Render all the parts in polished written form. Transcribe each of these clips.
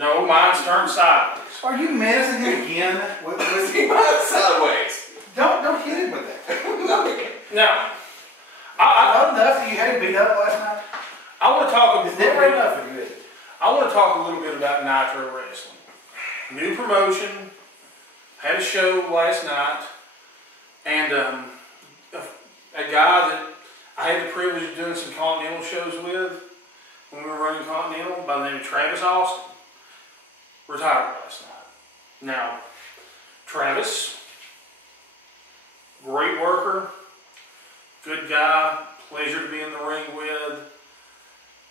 No, mine's turned sideways. Are you menacing him again? Mine's sideways. Don't hit him with that. No. Not enough that you had him beat up last night? I want to talk It's never enough for you, is it? I want to talk a little bit about Nitro Wrestling. New promotion, had a show last night, and a guy that I had the privilege of doing some Continental shows with when we were running Continental by the name of Travis Austin retired last night. Now, Travis, great worker, good guy, pleasure to be in the ring with.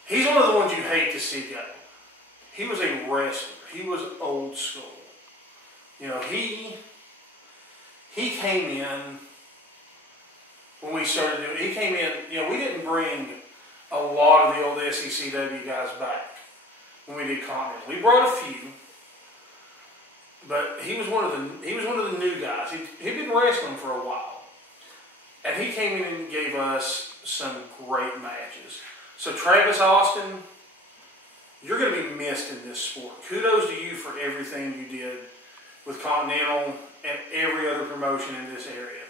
He's one of the ones you hate to see go. He was a wrestler. He was old school. You know, he came in when we started doing, he came in, you know, we didn't bring a lot of the old SECW guys back when we did Continental. We brought a few, but he was one of the new guys. He'd been wrestling for a while. And he came in and gave us some great matches. So Travis Austin, you're going to be missed in this sport. Kudos to you for everything you did with Continental and every other promotion in this area.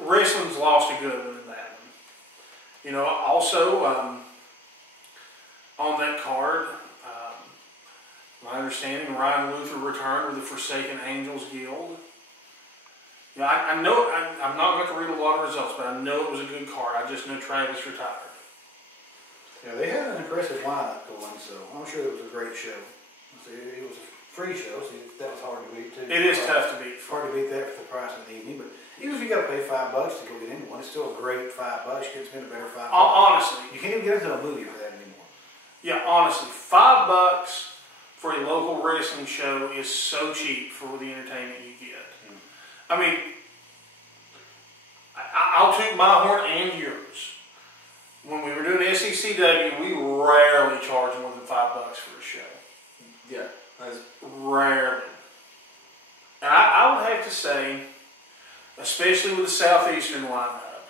Wrestling's lost a good one in that one. You know, also on that card, my understanding, Ryan Luther returned with the Forsaken Angels Guild. You know, I know, I'm not going to read a lot of results, but I know it was a good card. I just know Travis retired. Yeah, they had an impressive lineup going, so I'm sure it was a great show. It was a free show, so that was hard to beat too. It is tough to beat. It's hard to beat that for the price of the evening, but even if you got to pay $5 to go get into one, it's still a great $5. You could spend a better $5. Honestly, you can't even get into a movie for that anymore. Yeah, honestly, $5 for a local wrestling show is so cheap for the entertainment you get. I mean, I'll toot my horn and yours. When we were doing SECW, we rarely charged more than $5 for a show. Yeah, that's rarely. And I would have to say, especially with the Southeastern lineup,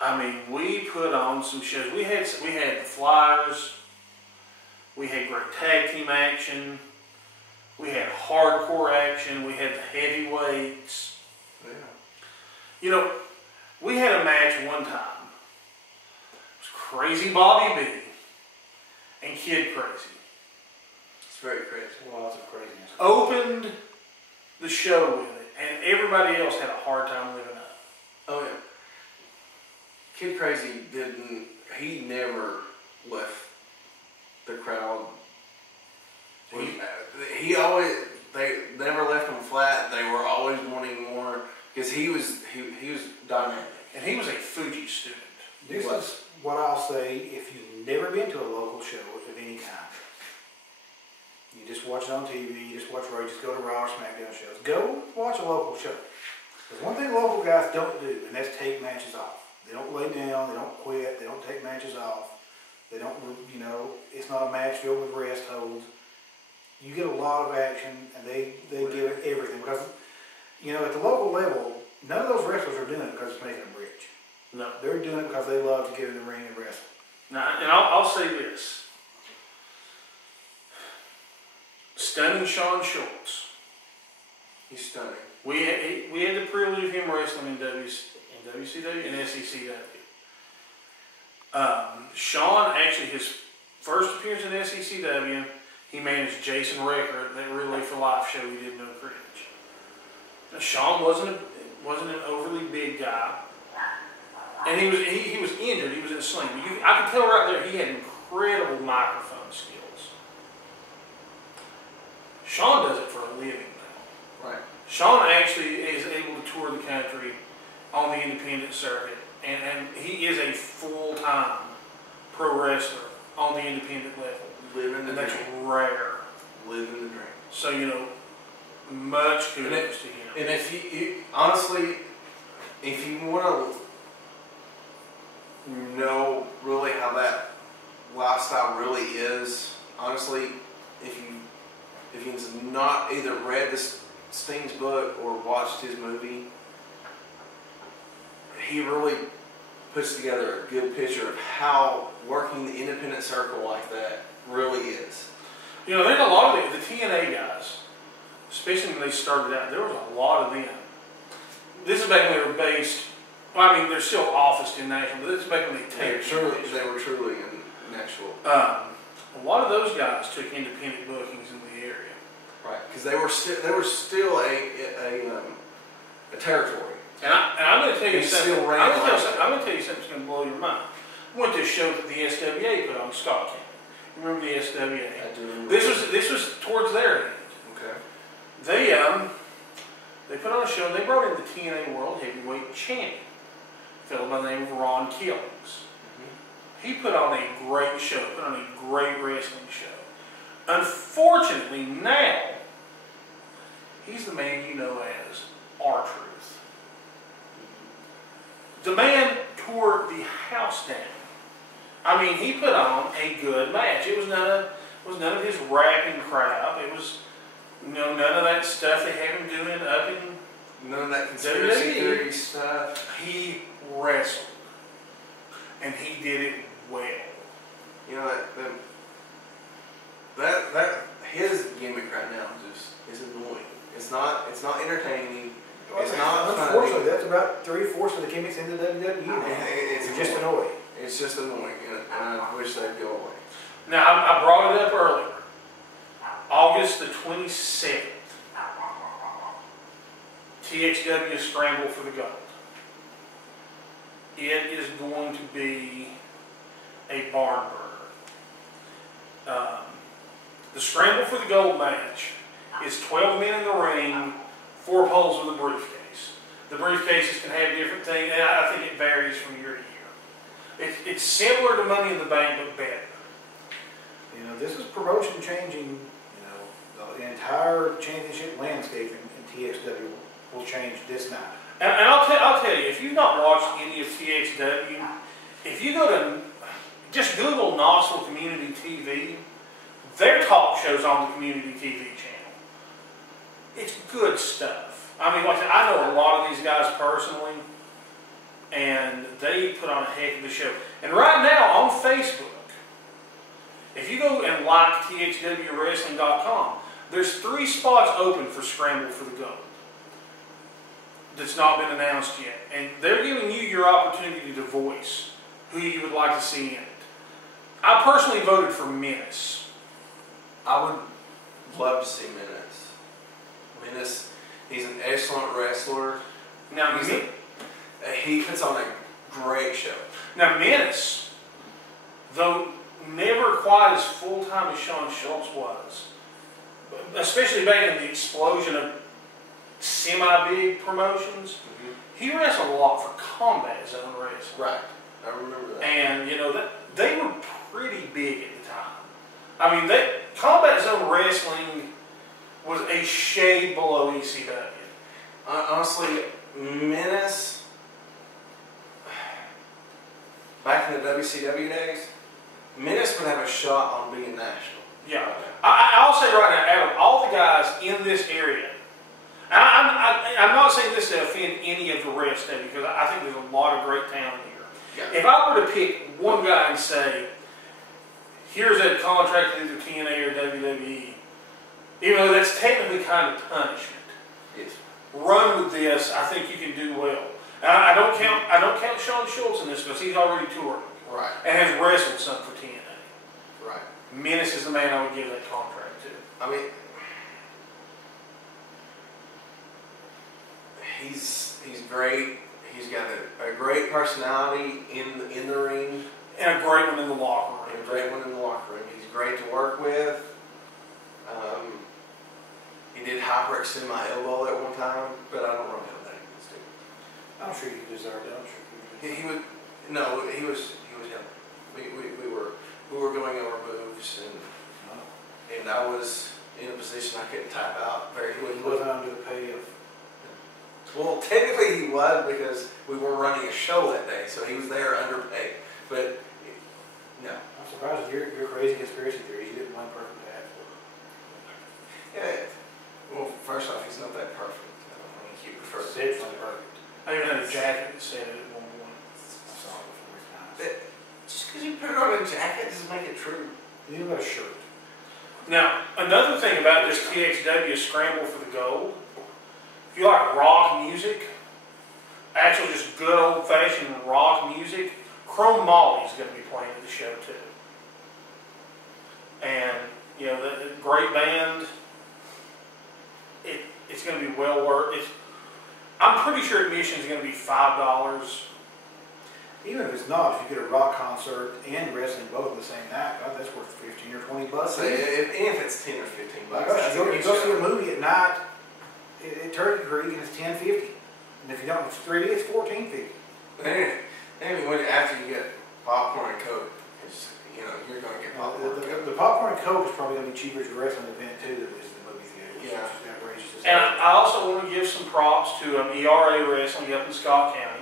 I mean, we put on some shows. We had the Flyers. We had great tag team action. We had hardcore action. We had the heavyweights. Yeah. You know, we had a match one time. It was Crazy Bobby B and Kid Crazy. It's very crazy. Lots of craziness. Opened the show with it, and everybody else had a hard time living up. Oh yeah. Kid Crazy he never left the crowd. They never left him flat. They were always wanting more because he was dynamic. And he was a Fuji student. This is what I'll say if you've never been to a local show of any kind. You just watch it on TV, you just watch Raw, you just go to Raw or SmackDown shows. Go watch a local show. There's one thing local guys don't do, and that's take matches off. They don't lay down, they don't quit, they don't take matches off. They don't, you know, it's not a match filled with rest holds. You get a lot of action, and they give it everything. Because, you know, at the local level, none of those wrestlers are doing it because it's making them rich. No. They're doing it because they love to get in the ring and wrestle. Now, and I'll say this. Stunning Sean Schultz. He's stunning. We had the privilege of him wrestling in WCW and SECW. Sean, actually, his first appearance in SECW, he managed Jason Recker at that Relay for Life show he did in Oak Ridge. Now, Sean wasn't an overly big guy, and he was injured. He was in a sling. But I could tell right there he had incredible microphone skills. Sean does it for a living now. Right. Sean actually is able to tour the country on the independent circuit, and he is a full-time pro wrestler on the independent level. Living the dream. That's rare. Living the dream. So, you know, much kudos to him. And if you honestly, if you want to know really how that lifestyle really is, honestly, if you've not either read Sting's book or watched his movie, he really puts together a good picture of how working the independent circle like that really is. You know, there's a lot of the TNA guys, especially when they started out, there was a lot of them. This is back when they were based, well, I mean, they're still officed in Nashville, but this is back when They were truly in Nashville. A lot of those guys took independent bookings in the area. Right, because they were still a territory. And I'm going to tell you something. I'm going to tell you something that's going to blow your mind. I went to a show that the SWA put on in Scott County. You remember the SWA? I do remember. This was towards their end. Okay. They put on a show and they brought in the TNA World Heavyweight Champion, a fellow by the name of Ron Killings. Mm-hmm. He put on a great show, put on a great wrestling show. Unfortunately, now he's the man you know as R-Truth. The man tore the house down. I mean, he put on a good match. It was none of his rapping crap. It was, you know, none of that stuff they have him doing up in none of that conspiracy theory stuff. He wrestled, and he did it well. You know that his gimmick right now is annoying. It's not entertaining. It's not. Unfortunately, that's about 3/4 of the gimmicks in the WWE now. It's just annoying. It's just annoying, and I wish they'd go away. Now, I brought it up earlier. August the 27th. TXW Scramble for the Gold. It is going to be a barn burner. The Scramble for the Gold match is 12 men in the ring, 4 poles with a briefcase. The briefcases can have different things, and I think it varies from year to year. It's similar to Money in the Bank, but better. You know, this is promotion changing. You know, the entire championship landscape in TXW will change this night. And I'll tell you, if you've not watched any of TXW, if you go to just Google Knoxville Community TV, their talk shows on the Community TV channel. It's good stuff. I mean, like I know a lot of these guys personally, and they put on a heck of a show. And right now on Facebook, if you go and like TXWWrestling.com, there's 3 spots open for Scramble for the Gold that's not been announced yet. And they're giving you your opportunity to voice who you would like to see in it. I personally voted for Menace. I would love to see Menace. Menace, he's an excellent wrestler. Now, he puts on a great show. Now, Menace, though never quite as full-time as Sean Schultz was, especially back in the explosion of semi-big promotions, he wrestled a lot for Combat Zone Wrestling. Right, I remember that. And, you know, they were pretty big at the time. I mean, Combat Zone Wrestling was a shade below ECW. Honestly, Menace, back in the WCW days, Menace would have a shot on being national. Yeah. I'll say right now, out of all the guys in this area, I'm not saying this to offend any of the rest of you, because I think there's a lot of great talent here. Yeah. If I were to pick one guy and say, here's a contract with either TNA or WWE, even though that's technically kind of punishment. Yes. Run with this. I think you can do well. And I don't count Sean Schultz in this because he's already toured. Right. And has wrestled some for TNA. Right. Menace is the man I would give that contract to. I mean, he's great. He's got a great personality in the ring. And a great one in the locker room. And a great one in the locker room. He's great to work with. He did HyperX in my elbow at one time, but I don't know how that against him. I'm sure you deserved it. I'm sure he was young. We were going over moves, and I was in a position I couldn't tap out very quickly. He wasn't under the pay of. Well, technically he was, because we were running a show that day, so he was there underpaid. But no. I'm surprised at your crazy conspiracy theories. You didn't win perfect ad for it. Yeah. Well, first off, he's not that perfect. I think you prefer Sid's not perfect. I even had a jacket that said it at one point. You even got a shirt. Now, another thing about this TXW Scramble for the Gold, if you like rock music, actual just good old-fashioned rock music, Chrome Molly's going to be playing at the show too. And, you know, the great band, it's going to be well worth it. I'm pretty sure admission is going to be $5. Even if it's not, if you get a rock concert and wrestling both on the same night, God, that's worth $15 or $20. So if it's 10 or 15 bucks, Gosh, you go see a movie at night at Turkey Creek and it's $10.50. And if you don't, it's 3D, it's $14.50. And when after you get popcorn and Coke, you know, you're going to get popcorn and Coke. The popcorn and Coke is probably going to be cheaper as a wrestling event too than it is the movie theater. Yeah. Which is outrageous. And I also want to give some props to ERA Wrestling up in Scott County.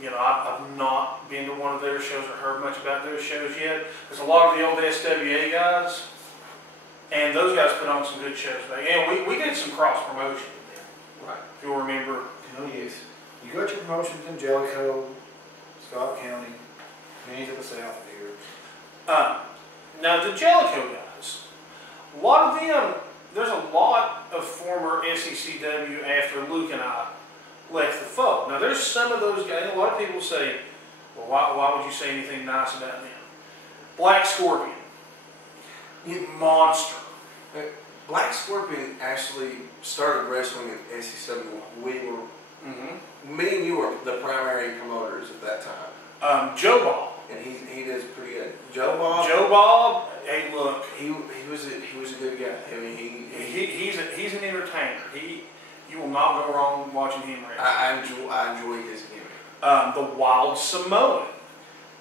You know, I've not been to one of their shows or heard much about their shows yet. There's a lot of the old SWA guys, and those guys put on some good shows. And we did some cross promotion with them. Right. If you'll remember. Oh, yes. You got your promotions in Jellicoe, Scott County, many to the south here. Now the Jellicoe guys, a lot of them, there's a lot of former SECW after Luke and I left the fold. Now there's some of those guys, a lot of people say, well, why would you say anything nice about them? Black Scorpion, Monster. Black Scorpion actually started wrestling at SECW. We were, me and you were the primary promoters at that time. Joe Bob. And he does pretty good. Joe Bob. Joe Bob. Hey, look, he was a good guy. I mean, he's an entertainer. You will not go wrong watching him wrestle. I enjoy his gimmick. The Wild Samoan.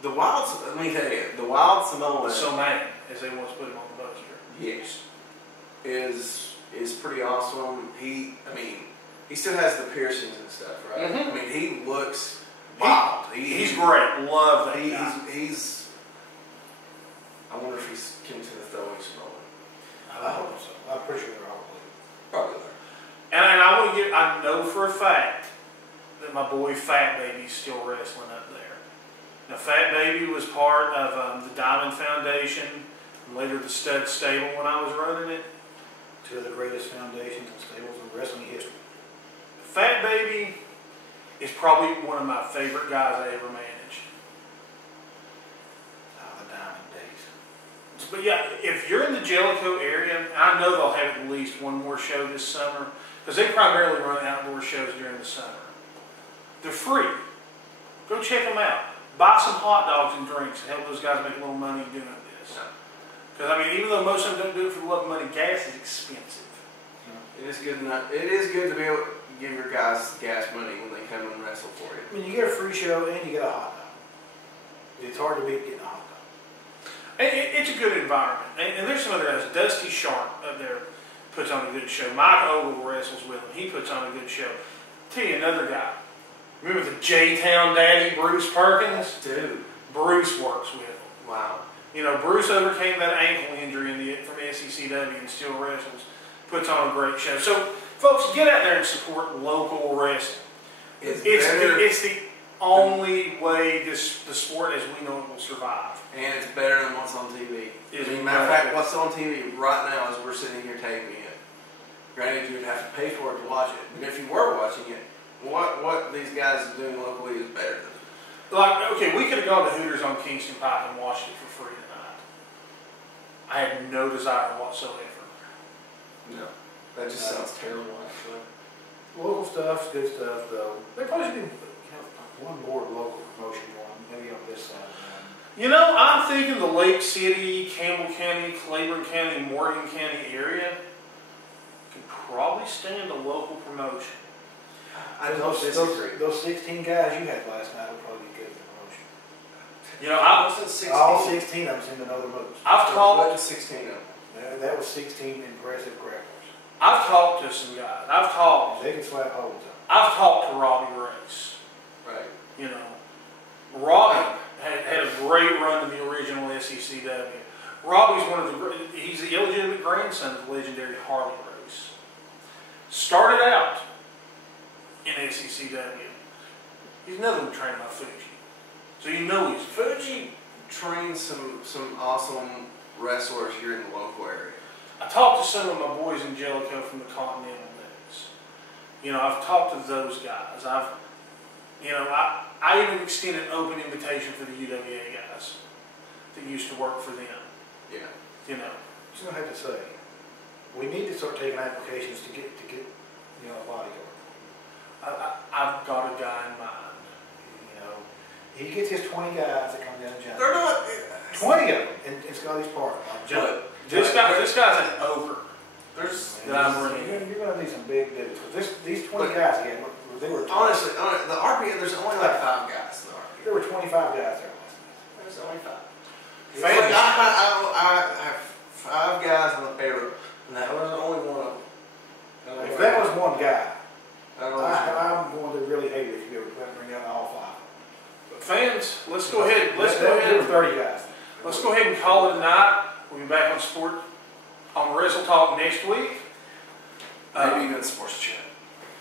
Let me tell you, the Wild Samoan. The Samoan, as they once put him on the poster. Yes. Is pretty awesome. He still has the piercings and stuff, right? I mean, he looks wild. He's great. Love that guy. He's. I wonder if he's came to the throwing Samoan. I hope so. I'm pretty sure they're all Probably there. And I know for a fact that my boy Fat Baby's still wrestling up there. Now, Fat Baby was part of the Diamond Foundation and later the Stud Stable when I was running it. two of the greatest foundations and stables in wrestling history. Fat Baby is probably one of my favorite guys I ever managed. The Diamond days. But yeah, if you're in the Jellicoe area, I know they'll have at least one more show this summer because they primarily run outdoor shows during the summer. They're free. Go check them out. Buy some hot dogs and drinks and help those guys make a little money doing this. Because I mean, even though most of them don't do it for the love of money, gas is expensive. It is good enough. It is good to be able to give your guys gas money when they come and wrestle for you. I mean, you get a free show and you get a hot dog. It's hard to beat getting a hot dog. It's a good environment. And there's some other guys. Dusty Sharp up there puts on a good show. Mike Ogle wrestles with him. He puts on a good show. Tell you another guy. Remember the J-Town daddy, Bruce Perkins? Dude. Bruce works with him. Wow. You know, Bruce overcame that ankle injury from SECW and still wrestles. Puts on a great show. So, folks, get out there and support local wrestling. It's the only way the sport as we know it will survive. And it's better than what's on TV. As a matter of fact, what's on TV right now as we're sitting here taping it. Granted, you'd have to pay for it to watch it. But if you were watching it, what these guys are doing locally is better than it. Like, okay, we could have gone to Hooters on Kingston Pike and watched it for free tonight. I had no desire whatsoever. No. That just sounds terrible, actually. Local stuff's good stuff, though. They probably should be one more local promotion one, maybe on this side. You know, I'm thinking the Lake City, Campbell County, Claiborne County, Morgan County area could probably stand a local promotion. I don't disagree. Those 16 guys you had last night would probably be good for promotion. You know, all 16 of them seem to know their moves. I've talked 16 of them. That was 16 impressive grapplers. I've talked to some guys. They can slap holes up. I've talked to Robbie Race. Right. You know, Robbie had a great run in the original SECW. Robbie's he's the illegitimate grandson of the legendary Harley Race. Started out in SECW. He's another one trained by Fuji. So you know he's Fuji trained some awesome wrestlers here in the local area. I talked to some of my boys in Jellicoe from the Continental News. You know, I've talked to those guys. I even extended an open invitation for the UWA guys that used to work for them. Yeah. You know. You know, I have to say, we need to start taking applications to get a bodyguard. I've got a guy in mind. You know, he gets his 20 guys that come down and jump. They're not 20 of them in Scotty's Park. This guy's an ogre. There's that I'm running. You're going to need some big dudes. These 20 guys again, they were honestly the RPM. There's only like 5 guys in the RPM. There were 25 guys there. There's only 5. Fans. I have 5 guys on the payroll, and that was only one of them. If that was one guy, I'm going to really hate it if you ever bring out all 5. Fans, let's go ahead. There were 30 guys. Let's go ahead and call it a night. We'll be back on Sport on Wrestletalk next week. Maybe even Sports Chat.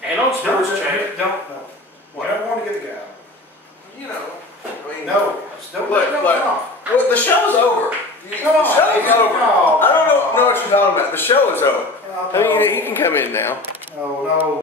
And on Sports Chat. Don't want to get the guy. You know, I mean, no. Look, the show's over. The show's over. I don't know what you're talking about. The show is over. I mean, he can come in now. No.